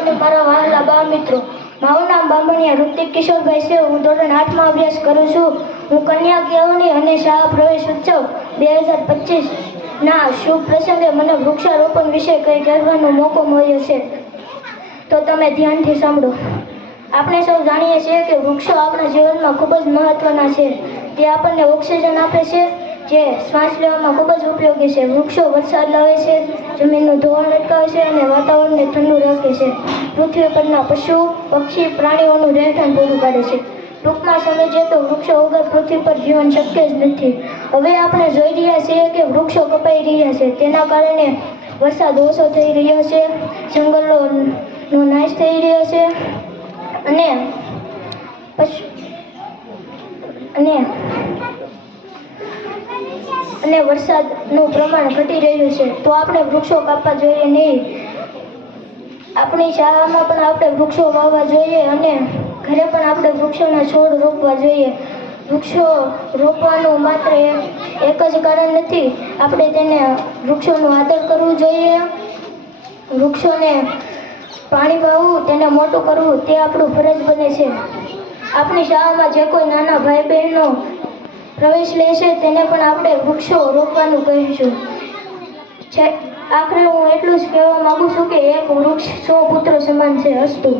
અને મારા વહાલા બા મિત્રો. મારું નામ બામણિયા ઋતિક કિશોરભાઈ છે. હું ધોરણ આઠમાં અભ્યાસ કરું છું. હું કન્યા કેળવણી અને શાળા પ્રવેશ ઉત્સવ બે હજાર પચીસ શુભ પ્રસંગે મને વૃક્ષારોપણ વિશે કંઈ કહેવાનો મોકો મળ્યો છે. તો તમે ધ્યાનથી સાંભળો. આપણે સૌ જાણીએ છીએ કે વૃક્ષો આપણા જીવનમાં ખૂબ જ મહત્વના છે. તે આપણને ઓક્સિજન આપે છે, જે શ્વાસ લેવામાં ખૂબ જ ઉપયોગી છે. વૃક્ષો વરસાદ લાવે છે જમીનનું ધોવાણ અટકાવે છે અને વાતાવરણને ઠંડુ રાખે છે. પૃથ્વી પરના પશુ, પક્ષી, પ્રાણીઓનું રહેઠાણ પૂરું પાડે છે. ટૂંકમાં સમજીએ તો વૃક્ષો વગર પૃથ્વી પર જીવન શક્ય જ નથી. હવે આપણે જોઈ રહ્યા છીએ કે વૃક્ષો કપાઈ રહ્યા છે. તેના કારણે વરસાદ ઓછો થઈ રહ્યો છે જંગલોનો નાશ થઈ રહ્યો છે અને પશુ અને અને વરસાદનું પ્રમાણ ઘટી રહ્યું છે. તો આપણે વૃક્ષો કાપવા જોઈએ નહીં. આપણી શાળામાં પણ આપણે વૃક્ષો વાવવા જોઈએ અને ઘરે પણ આપણે વૃક્ષોના છોડ રોપવા જોઈએ. વૃક્ષો રોપવાનું માત્ર એક જ કારણ નથી. આપણે તેને વૃક્ષોનું આદર કરવું જોઈએ. વૃક્ષોને પાણી પાવું તેને મોટું કરવું, તે આપણું ફરજ બને છે. આપણી શાળામાં જે કોઈ નાના ભાઈ બહેનો પ્રવેશ લે છે તેને પણ આપણે વૃક્ષો રોપવાનું કહીશું. છે, આખરે હું એટલું જ કહેવા માગું છું કે એક વૃક્ષ સો પુત્રો સમાન છે અસ્તુ.